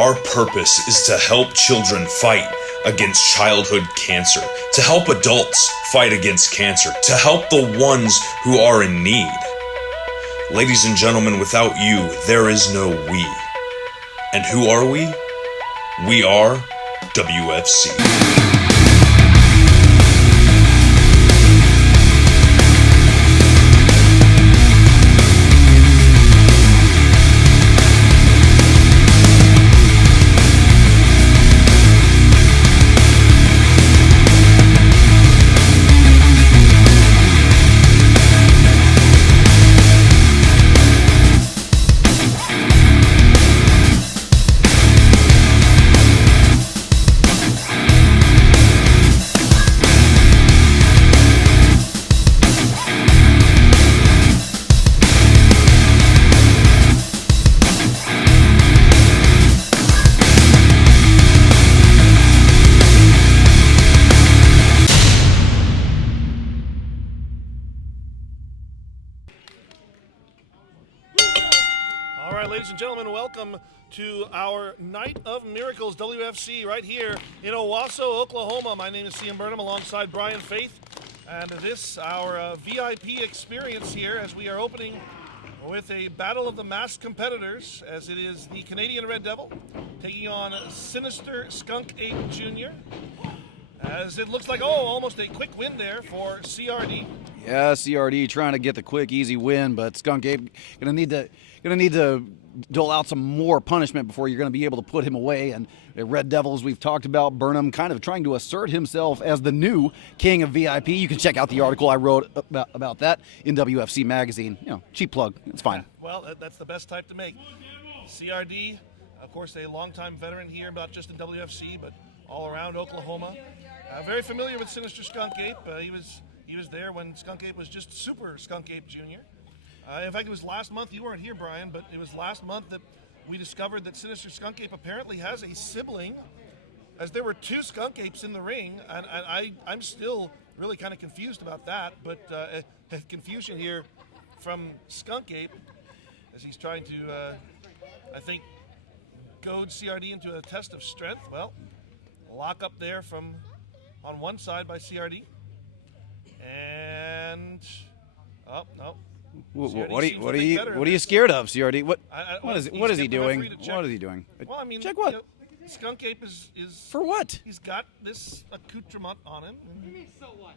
Our purpose is to help children fight against childhood cancer, to help adults fight against cancer, to help the ones who are in need. Ladies and gentlemen, without you, there is no we. And who are we? We are WFC. Ladies and gentlemen, welcome to our Night of Miracles WFC right here in Owasso, Oklahoma. My name is Cian Burnham alongside Brian Faith, and this our VIP experience here as we are opening with a battle of the masked competitors, as it is the Canadian Red Devil taking on Sinister Skunk Ape Jr. As it looks like, almost a quick win there for CRD. Yeah, CRD trying to get the quick, easy win, but Skunk Ape gonna need to dole out some more punishment before you're going to be able to put him away. And Red Devil, as we've talked about, Burnham kind of trying to assert himself as the new king of VIP. You can check out the article I wrote about that in WFC Magazine. You know, cheap plug. It's fine. Well, that's the best type to make. CRD, of course, a longtime veteran here, not just in WFC, but all around Oklahoma. Very familiar with Sinister Skunk Ape. He was there when Skunk Ape was just Super Skunk Ape Jr. In fact, it was last month, you weren't here, Brian, but it was last month that we discovered that Sinister Skunk Ape apparently has a sibling, as there were two Skunk Apes in the ring, and I'm still really kind of confused about that, but confusion here from Skunk Ape, as he's trying to, I think, goad CRD into a test of strength. Well, lock up there from on one side by CRD, and, no. What are you scared of, CRD? What is he doing? What is he doing? Well, I mean, check what? Skunk Ape is for what? He's got this accoutrement on him. So what?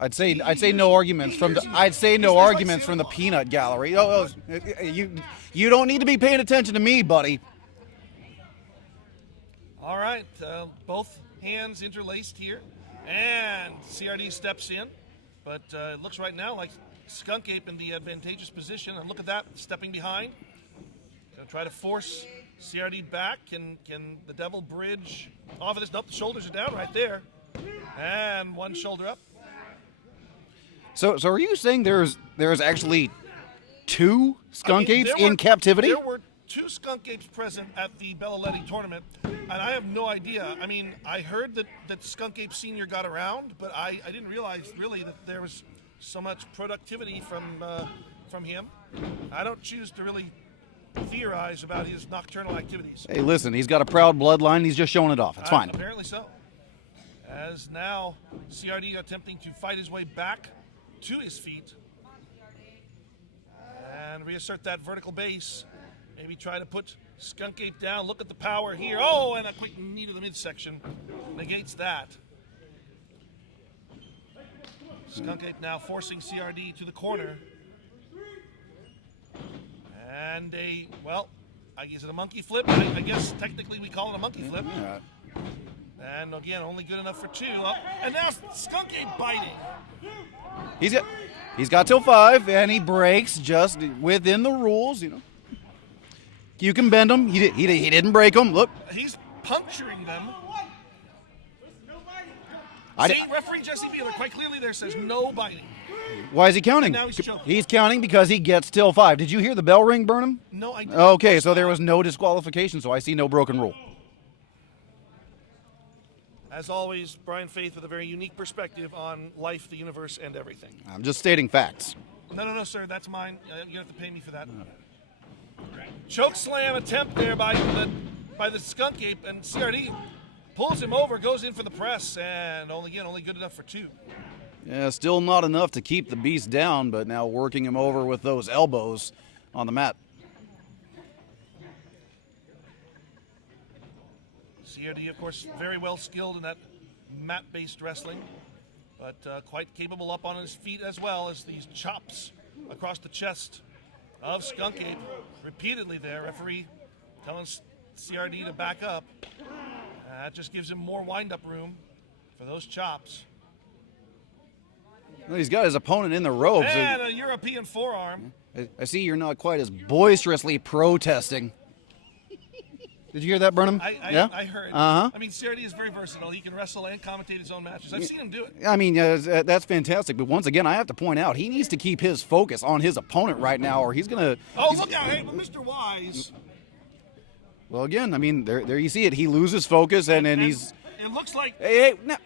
I'd say no arguments from the peanut gallery. You don't need to be paying attention to me, buddy. All right, both hands interlaced here, and CRD steps in, but it looks right now like Skunk Ape in the advantageous position, and look at that, stepping behind. Gonna try to force CRD back. Can the Devil bridge off of this? Nope, the shoulders are down right there, and one shoulder up. So are you saying there's actually two Skunk Apes in captivity? There were two Skunk Apes present at the Bellaletti tournament, and I have no idea. I mean, I heard that Skunk Ape Sr. got around, but I didn't realize really that there was so much productivity from him. I don't choose to really theorize about his nocturnal activities. Hey, listen, he's got a proud bloodline. He's just showing it off. It's fine. Apparently so. As now CRD attempting to fight his way back to his feet and reassert that vertical base. Maybe try to put Skunk Ape down. Look at the power here. Oh, and a quick knee to the midsection negates that. Skunk Ape now forcing CRD to the corner. And is it a monkey flip? I guess technically we call it a monkey flip. Yeah. And again, only good enough for two. And now Skunk Ape biting. He's got till 5, and he breaks just within the rules, you know. You can bend him. He didn't break them. Look. He's puncturing them. Referee Jesse Beeler quite clearly there says no biting. Why is he counting? Now he's choking. He's counting because he gets till 5. Did you hear the bell ring, Burnham? No, I didn't. Okay, so there was no disqualification, so I see no broken rule. As always, Brian Faith with a very unique perspective on life, the universe, and everything. I'm just stating facts. No, sir. That's mine. You have to pay me for that. choke slam attempt there by the Skunk Ape, and CRD pulls him over, goes in for the press, and only good enough for 2. Yeah, still not enough to keep the beast down, but now working him over with those elbows on the mat. CRD, of course, very well skilled in that mat-based wrestling, but quite capable up on his feet as well, as these chops across the chest of Skunk Ape repeatedly there. Referee telling CRD to back up. That just gives him more wind-up room for those chops. Well, he's got his opponent in the ropes. And a European forearm. I see you're not quite as boisterously protesting. Did you hear that, Burnham? Yeah? I heard. Uh-huh. I mean, CRD is very versatile. He can wrestle and commentate his own matches. I've seen him do it. I mean, that's fantastic. But once again, I have to point out, he needs to keep his focus on his opponent right now, or he's going to... Oh, look out. Hey, but Mr. Wise... Well, again, I mean, there you see it. He loses focus, and he's... It looks like... Hey, no.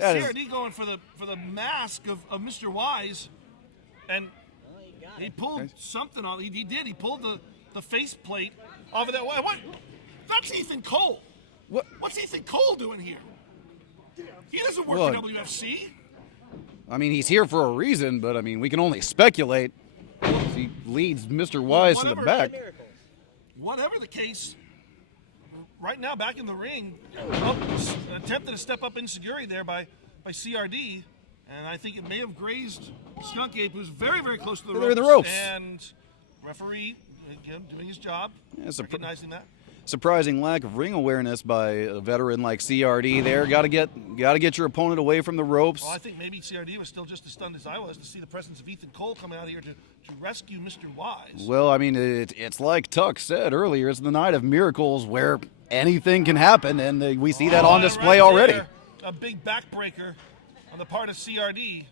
CRD going for the mask of Mr. Wise, and he pulled something off. He did. He pulled the faceplate off of that. What? That's Ethan Cole. What's Ethan Cole doing here? He doesn't work for WFC. I mean, he's here for a reason, but I mean, we can only speculate. He leads Mr. Wise to the back. Whatever the case, right now back in the ring, attempted to step up insecurity there by CRD, and I think it may have grazed Skunk Ape, who's very, very close to the ropes. They're the ropes. And referee, again, doing his job, recognizing that. Surprising lack of ring awareness by a veteran like CRD there. Got to get your opponent away from the ropes. Well, I think maybe CRD was still just as stunned as I was to see the presence of Ethan Cole coming out here to rescue Mr. Wise. Well, I mean, it's like Tuck said earlier, it's the night of miracles where anything can happen, and we see that on display already. There, a big backbreaker on the part of CRD.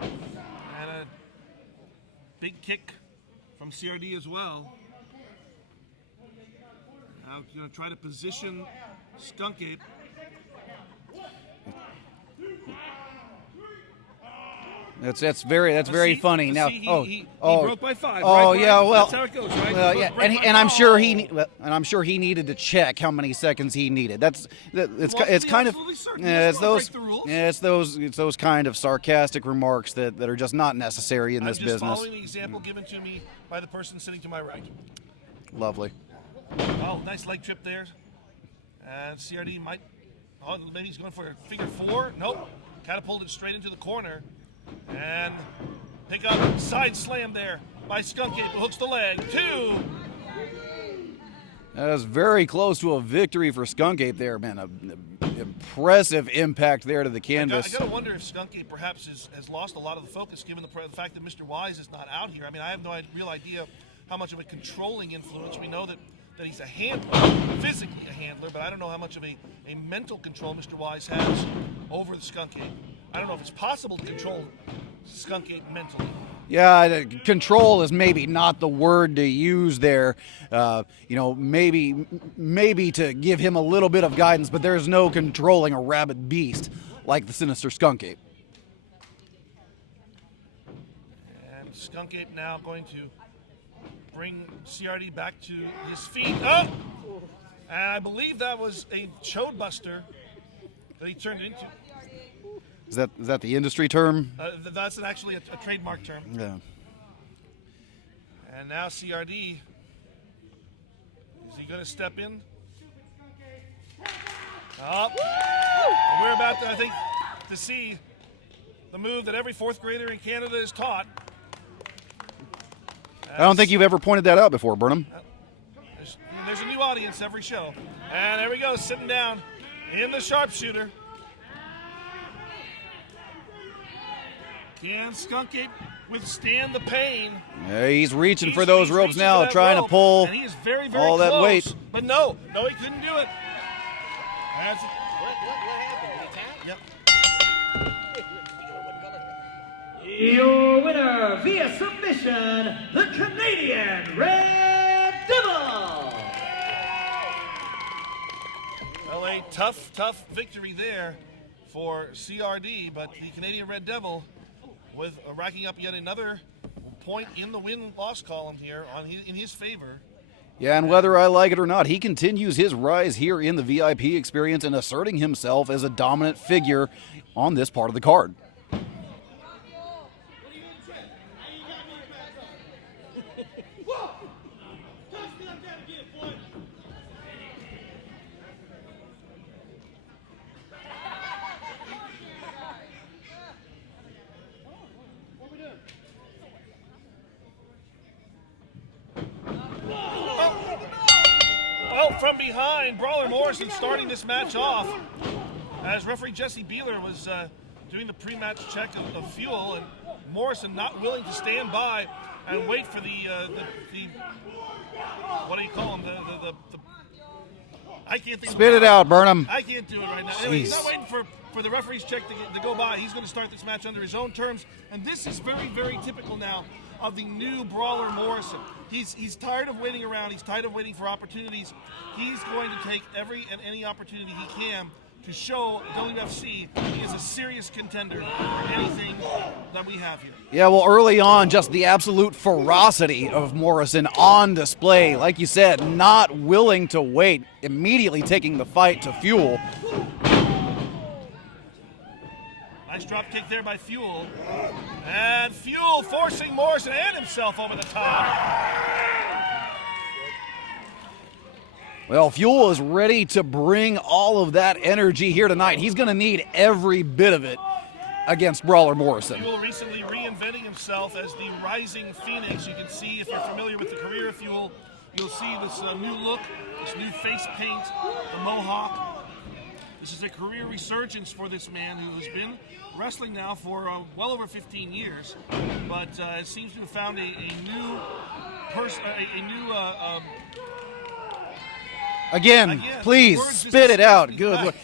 And a big kick from CRD as well. Now going to try to position Skunk Ape. That's very funny. Now, he broke by 5. Oh, right, yeah, well, that's how it goes, right? Well, yeah, and I'm sure he needed to check how many seconds he needed. It's kind of it's those kind of sarcastic remarks that are just not necessary in this business. Following the example given to me by the person sitting to my right. Lovely. Oh, nice leg trip there. And CRD might. Oh, maybe he's going for a figure 4. Nope. Catapulted straight into the corner. And pick up side slam there by Skunk Ape, who hooks the leg. 2. That was very close to a victory for Skunk Ape there, man. An impressive impact there to the canvas. I gotta wonder if Skunk Ape perhaps has lost a lot of the focus given the fact that Mr. Wise is not out here. I mean, I have no real idea how much of a controlling influence. We know that he's a handler, physically a handler, but I don't know how much of a mental control Mr. Wise has over the Skunk Ape. I don't know if it's possible to control Skunk Ape mentally. Yeah, control is maybe not the word to use there. Maybe to give him a little bit of guidance, but there's no controlling a rabid beast like the Sinister Skunk Ape. And Skunk Ape now going to bring CRD back to his feet. Oh! And I believe that was a chode buster that he turned it into. Is that the industry term? That's actually a trademark term. Yeah. And now CRD, is he going to step in? Oh, we're about to, I think, to see the move that every 4th grader in Canada is taught. I don't think you've ever pointed that out before, Burnham. There's a new audience every show. And there we go, sitting down in the sharpshooter. Can Skunk Ape withstand the pain? Yeah, he's reaching for those ropes now, trying to pull and he is very, very all close, that weight. But no, he couldn't do it. Yep. Your winner via submission, the Canadian Red Devil. Well, a tough victory there for CRD, but the Canadian Red Devil with racking up yet another point in the win-loss column here in his favor. Yeah, and whether I like it or not, he continues his rise here in the VIP experience and asserting himself as a dominant figure on this part of the card. From behind, Brawler Morrison starting this match off as referee Jesse Beeler was doing the pre-match check of fuel, and Morrison not willing to stand by and wait for the what do you call him? The I can't think. Spit it out, Burnham. I can't do it right now. Anyway, he's not waiting for the referee's check to go by. He's going to start this match under his own terms, and this is very, very typical now of the new Brawler Morrison. He's tired of waiting around. He's tired of waiting for opportunities. He's going to take every and any opportunity he can to show WFC he is a serious contender for anything that we have here. Yeah, well, early on, just the absolute ferocity of Morrison on display. Like you said, not willing to wait, immediately taking the fight to Fuel. Nice drop kick there by Fuel. And Fuel forcing Morrison and himself over the top. Well, Fuel is ready to bring all of that energy here tonight. He's going to need every bit of it against Brawler Morrison. Fuel recently reinventing himself as the Rising Phoenix. You can see, if you're familiar with the career of Fuel, you'll see this new look, this new face paint, the mohawk. This is a career resurgence for this man who has been wrestling now for well over 15 years, but seems to have found a new person, Again, please spit it out. Good.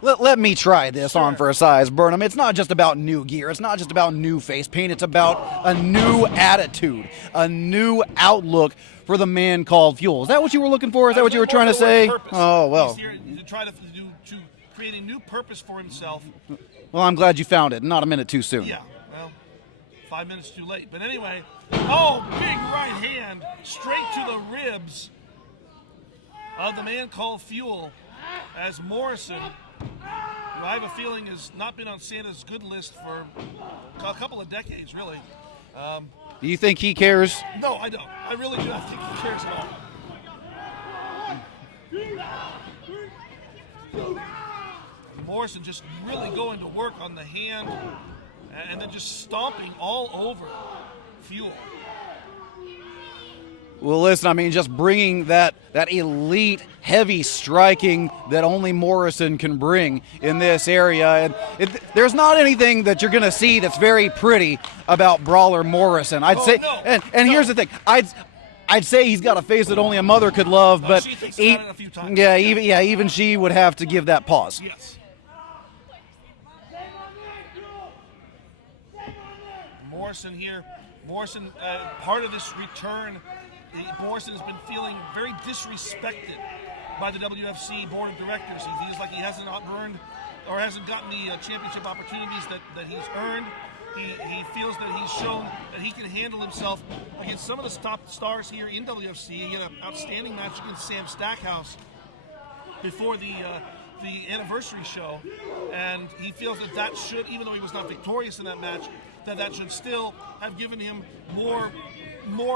Let me try this on for a size, Burnham. It's not just about new gear. It's not just about new face paint. It's about a new attitude, a new outlook for the man called Fuel. Is that what you were looking for? Is that what you were trying to say? Oh, well. He's here to try to create a new purpose for himself. Well, I'm glad you found it. Not a minute too soon. Yeah, well, 5 minutes too late. But anyway, big right hand straight to the ribs of the man called Fuel, as Morrison, who I have a feeling has not been on Santa's good list for a couple of decades, really. Do you think he cares? No, I don't. I really do not think he cares at all. Morrison just really going to work on the hand and then just stomping all over Fuel. Well, listen, I mean, just bringing that elite, heavy striking that only Morrison can bring in this area. And there's not anything that you're going to see that's very pretty about Brawler Morrison. I'd say, no, and here's the thing. I'd say he's got a face that only a mother could love, but she thinks about it a few times. Even she would have to give that pause. Yes. Morrison here. Morrison, part of this return, Morrison has been feeling very disrespected by the WFC board of directors. He feels like he hasn't earned or hasn't gotten the championship opportunities that he's earned. He feels that he's shown that he can handle himself against some of the top stars here in WFC. He had an outstanding match against Sam Stackhouse before the anniversary show, and he feels that should, even though he was not victorious in that match, that should still have given him more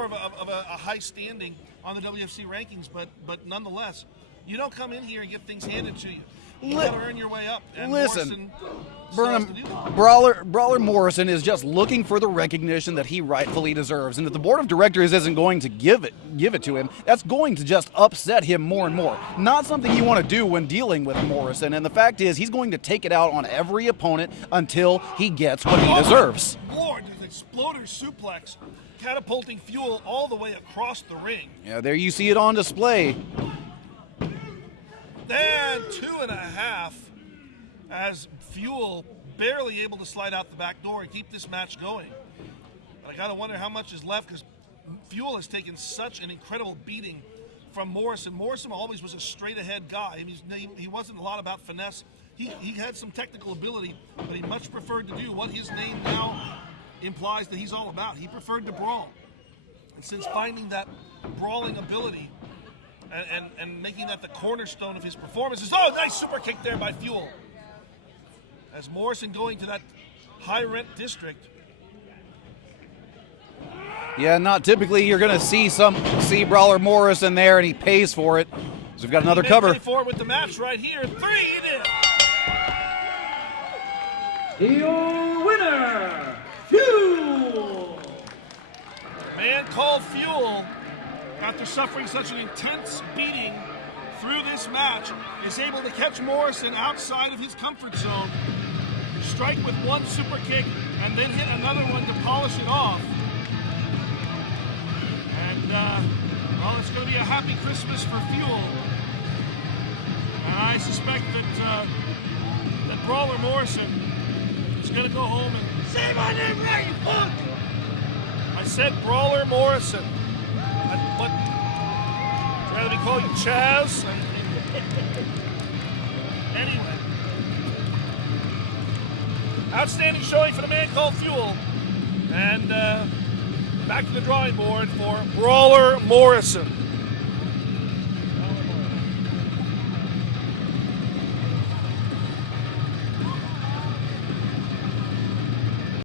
of a high standing on the WFC rankings. But nonetheless, you don't come in here and get things handed to you. You got to earn your way up. And Listen, Burnham, Brawler Morrison is just looking for the recognition that he rightfully deserves, and if the board of directors isn't going to give it to him, that's going to just upset him more and more. Not something you want to do when dealing with Morrison, and the fact is he's going to take it out on every opponent until he gets what he deserves. Lord, there's an exploder suplex catapulting Fuel all the way across the ring. Yeah, there you see it on display. And 2.5 as Fuel barely able to slide out the back door and keep this match going. But I gotta wonder how much is left, because Fuel has taken such an incredible beating from Morrison. Morrison always was a straight ahead guy. I mean, he wasn't a lot about finesse. He had some technical ability, but he much preferred to do what his name now implies that he's all about. He preferred to brawl. And since finding that brawling ability and making that the cornerstone of his performances, oh, nice super kick there by Fuel. As Morrison going to that high rent district. Yeah, not typically you're going to see Brawler Morrison there, and he pays for it. So we've got another cover. Forward with the match right here. 3 it is. Your winner, Fuel. Man called Fuel, after suffering such an intense beating through this match, is able to catch Morrison outside of his comfort zone, strike with one super kick, and then hit another one to polish it off. And, well, it's going to be a happy Christmas for Fuel. And I suspect that Brawler Morrison is going to go home and say my name right, you punk! I said Brawler Morrison. But I'd rather be call you Chaz. Anyway. Outstanding showing for the man called Fuel. And back to the drawing board for Brawler Morrison.